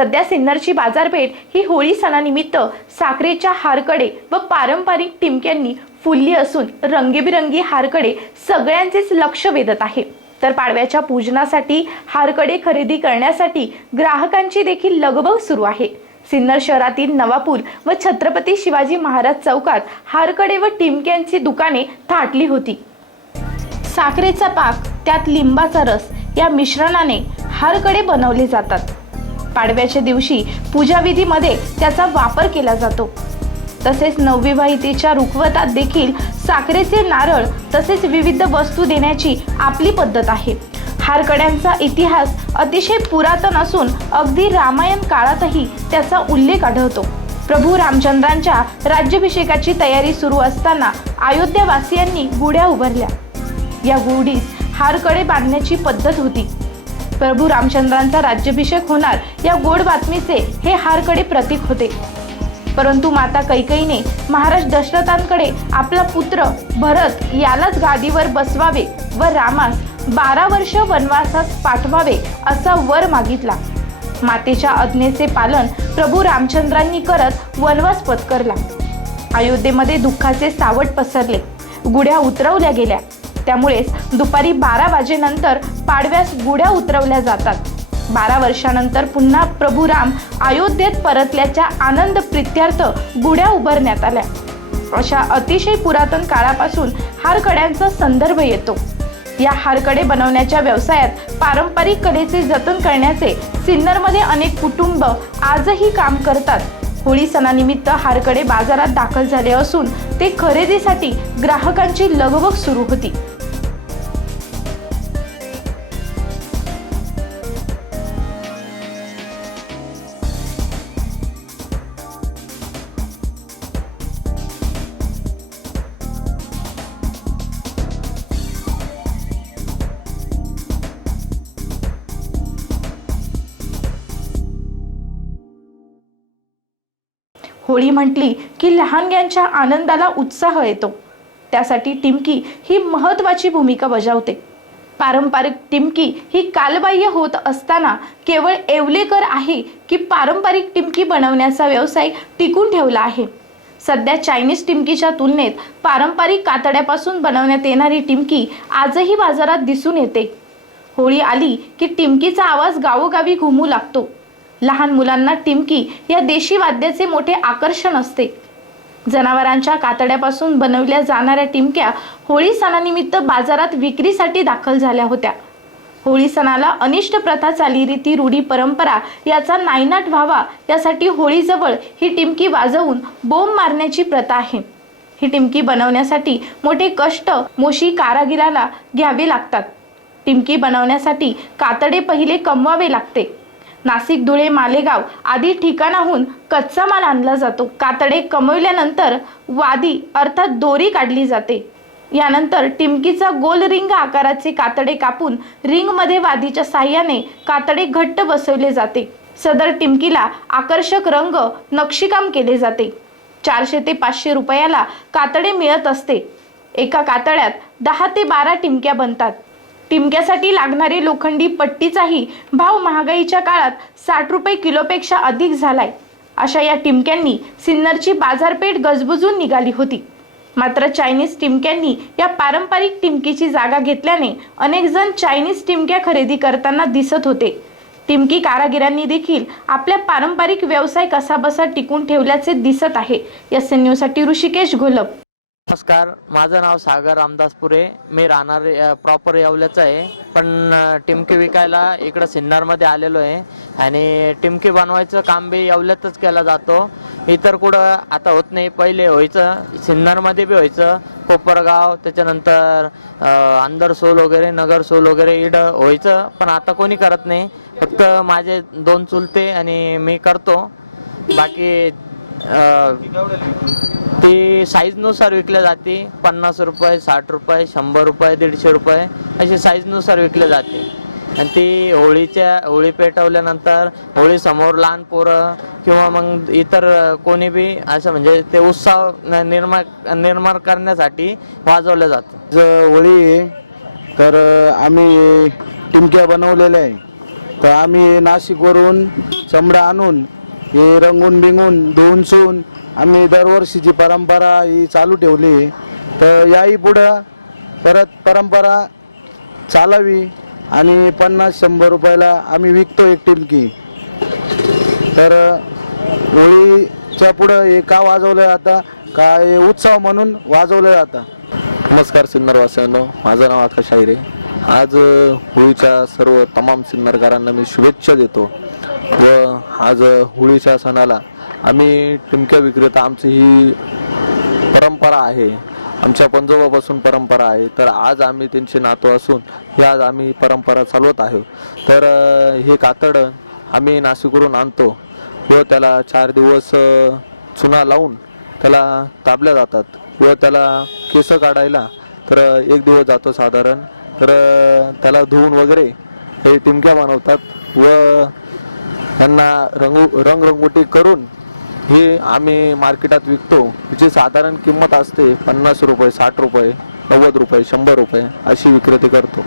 सध्या सिन्नरची बाजारपेठ ही होळी सणानिमित्त साखरेच्या हारकडे व पारंपरिक टिमक्यांनी फुलली असून रंगीबिरंगी हारकडे सगळ्यांचेच लक्ष वेधत आहे. तर पाडव्याच्या पूजनासाठी हारकडे खरेदी करण्यासाठी ग्राहकांची देखील लगबग सुरू आहे. सिन्नर शहरातील नवापूर व छत्रपती शिवाजी महाराज चौकात हारकडे व टिमक्यांची दुकाने थाटली होती. साखरेचा पाक त्यात लिंबाचा रस या मिश्रणाने हारकडे बनवले जातात. पाडव्याच्या दिवशी पूजाविधीमध्ये त्याचा वापर केला जातो. तसेच नवविवाहितेच्या रुखवतात देखील साखरेचे नारळ तसेच विविध वस्तू देण्याची आपली पद्धत आहे. हारकड्यांचा इतिहास अतिशय पुरातन असून अगदी रामायण काळातही त्याचा उल्लेख आढळतो. प्रभू रामचंद्रांच्या राज्याभिषेकाची तयारी सुरू असताना अयोध्यावासियांनी गुढ्या उभारल्या. या गुढीस हारकडे बांधण्याची पद्धत होती. प्रभू रामचंद्रांचा राज्याभिषेक होणार या गोड बातमीचे हे हारकडे प्रतीक होते. परंतु माता कैकईने महाराज दशरथांकडे आपला पुत्र भरत यालाच गादीवर बसवावे व रामास बारा वर्ष वनवासात पाठवावे असा वर मागितला. मातेच्या आज्ञेचे पालन प्रभू रामचंद्रांनी करत वनवास पत्करला. अयोध्येमध्ये दुःखाचे सावट पसरले. गुढ्या उतरवल्या गेल्या. त्यामुळेच दुपारी बारा वाजेनंतर पाडव्यास गुढ्या उतरवल्या जातात. बारा वर्षानंतर पुन्हा प्रभू राम अयोध्येत परतल्याच्या आनंद प्रित्यर्थ गुढ्या उभारण्यात आल्या. अशा अतिशय पुरातन काळापासून हारकड्यांचा संदर्भ येतो. या हारकडे बनवण्याच्या व्यवसायात पारंपरिक कलेचे जतन करण्याचे सिन्नरमध्ये अनेक कुटुंब आजही काम करतात. होळी सणानिमित्त हारकडे बाजारात दाखल झाले असून ते खरेदीसाठी ग्राहकांची लगबग सुरू होती. होळी म्हटली की लहानग्यांच्या आनंदाला उत्साह येतो. त्यासाठी टिमकी ही महत्त्वाची भूमिका बजावते. पारंपरिक टिमकी ही कालबाह्य होत असताना केवळ येवलेकर आहे की पारंपरिक टिमकी बनवण्याचा व्यवसाय टिकून ठेवला आहे. सध्या चायनीज टिमकीच्या तुलनेत पारंपरिक कातड्यापासून बनवण्यात येणारी टिमकी आजही बाजारात दिसून येते. होळी आली की टिमकीचा आवाज गावोगावी घुमू लागतो. लहान मुलांना टिमकी या देशी वाद्याचे मोठे आकर्षण असते. जनावरांच्या कातड्यापासून बनवल्या जाणाऱ्या टिमक्या होळी सणानिमित्त बाजारात विक्रीसाठी दाखल झाल्या होत्या. होळी सणाला अनिष्ट प्रथा चालीरीती रूढी परंपरा याचा नायनाट व्हावा यासाठी होळीजवळ ही टिमकी वाजवून बोंब मारण्याची प्रथा आहे. ही टिमकी बनवण्यासाठी मोठे कष्ट मोशी कारागिराला घ्यावे लागतात. टिमकी बनवण्यासाठी कातडे पहिले कमवावे लागते. नाशिक धुळे मालेगाव आदी ठिकाणाहून कच्चा माल आणला जातो. कातडे कमविल्यानंतर वादी अर्थात दोरी काढली जाते. यानंतर टिमकीचा गोल रिंग आकाराचे कातडे कापून रिंगमध्ये वादीच्या साह्याने कातडे घट्ट बसवले जाते. सदर टिमकीला आकर्षक रंग नक्षीकाम केले जाते. चारशे ते पाचशे रुपयाला कातडे मिळत असते. एका कातड्यात दहा ते बारा टिमक्या बनतात. टिमक्यासाठी लागणारी लोखंडी पट्टीचाही भाव महागाईच्या काळात साठ रुपये किलोपेक्षा अधिक झालाय. अशा या टिमक्यांनी सिन्नरची बाजारपेठ गजबजून निघाली होती. मात्र चायनीज टिमक्यांनी या पारंपरिक टिमकीची जागा घेतल्याने अनेक जण चायनीज टिमक्या खरेदी करताना दिसत होते. टिमकी कारागिरांनी देखील आपल्या पारंपरिक व्यवसाय कसाबसा टिकून ठेवल्याचे दिसत आहे. एस एन न्यूजसाठी ऋषिकेश घोलप. नमस्कार माझं नाव सागर रामदासपुरे मी राहणार प्रॉपर येवल्याचं आहे. पण टिमकी विकायला इकडं सिन्नरमध्ये आलेलो आहे. आणि टिमकी बनवायचं काम बी येवल्यातच केलं जातो. इतर कुठं आता होत नाही. पहिले व्हायचं सिन्नरमध्ये बी व्हायचं. कोपरगाव त्याच्यानंतर अंदर सोल वगैरे नगर सोल वगैरे इड व्हायचं. पण आता कोणी करत नाही. फक्त माझे दोन चुलते आणि मी करतो. बाकी ती साईजनुसार विकल्या जाते. पन्नास रुपये साठ रुपये शंभर रुपये दीडशे रुपये अशी साईजनुसार विकल्या जाते. आणि ती होळीच्या होळी पेटवल्यानंतर होळी समोर लहान पोरं किंवा मग इतर कोणी बी असं म्हणजे ते उत्साह निर्माण निर्माण करण्यासाठी वाजवलं जातं. जर होळी तर आम्ही टिमक्या बनवलेल्या आहे. तर आम्ही नाशिकवरून चमडा आणून हे रंगून बिंगून धुवून सून आम्ही दरवर्षीची परंपरा ही चालू ठेवली तर याही पुढं परत परंपरा चालावी आणि पन्नास शंभर रुपयाला आम्ही विकतो एक टिमकी तर होळीच्या पुढं हे का वाजवलं जातं का हे उत्सव म्हणून वाजवलं जातं नमस्कार सिन्नरवासियांनो माझं नाव आकाश आहिरे आज होळीच्या सर्व तमाम सिन्नरकारांना मी शुभेच्छा देतो. व आज होळीच्या सणाला आम्ही टिमक्या विक्रेता आमची ही परंपरा आहे. आमच्या पंजोबापासून परंपरा आहे. तर आज आम्ही त्यांचे नातो असून ही आज आम्ही परंपरा चालवत आहे तर हे कातड आम्ही नाशिकवरून आणतो व त्याला चार दिवस चुना लावून त्याला ताबल्या जातात व त्याला केस काढायला तर एक दिवस जातो साधारण. तर त्याला धुवून वगैरे हे टिमक्या बनवतात व त्यांना रंगू रंगरंगोटी करून ही आम्ही मार्केटात विकतो. जी साधारण किंमत असते पन्नास रुपये साठ रुपये नव्वद रुपये शंभर रुपये अशी विक्रेते करतो.